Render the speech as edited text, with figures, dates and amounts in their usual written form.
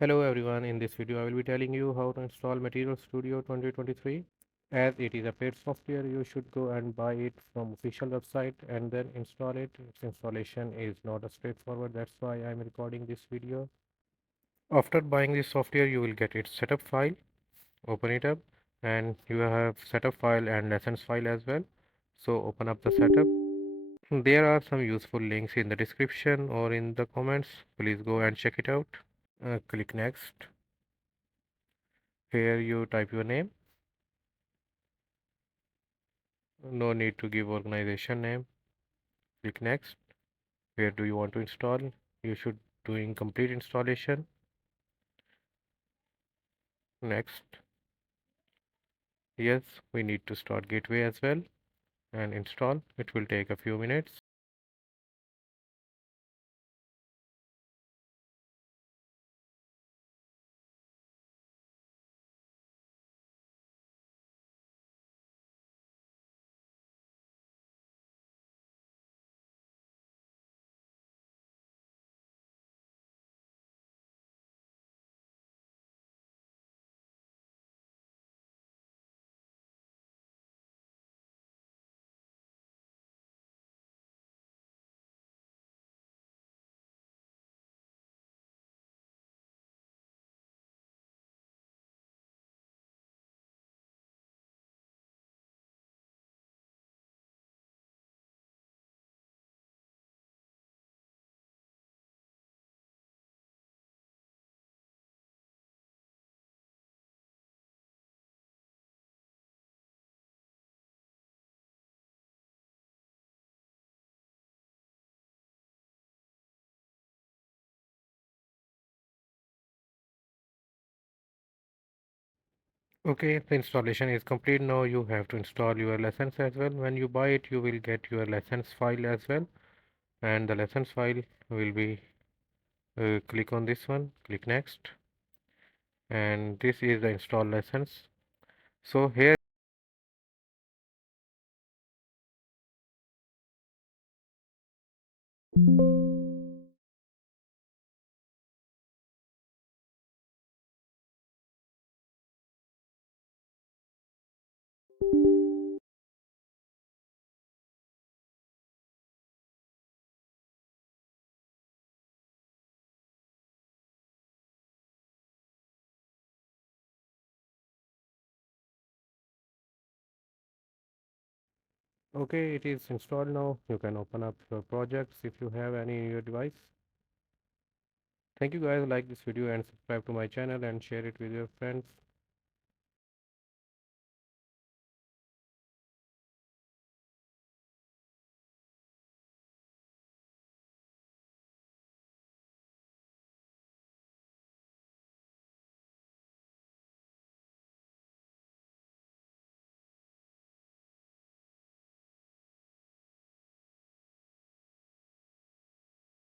Hello everyone, in this video I will be telling you how to install Material Studio 2023. As it is a paid software, you should go and buy it from official website and then install it. Its installation is not a straightforward, that's why I am recording this video. After buying this software, you will get its setup file. Open it up and you have setup file and lessons file as well. So open up the setup. There are some useful links in the description or in the comments. Please go and check it out. Click next. Here you type your name. No need to give organization name. Click next. Where do you want to install? You should doing complete installation. Next. Yes, we need to start gateway as well and install. It will take a few minutes. Okay, the installation is complete. Now you have to install your lessons as well. When you buy it, you will get your lessons file as well. And the lessons file will be click on this one, click next. And this is the install lessons. So here okay, it is installed now. You can open up your projects if you have any in your device. Thank you guys, like this video and subscribe to my channel and share it with your friends.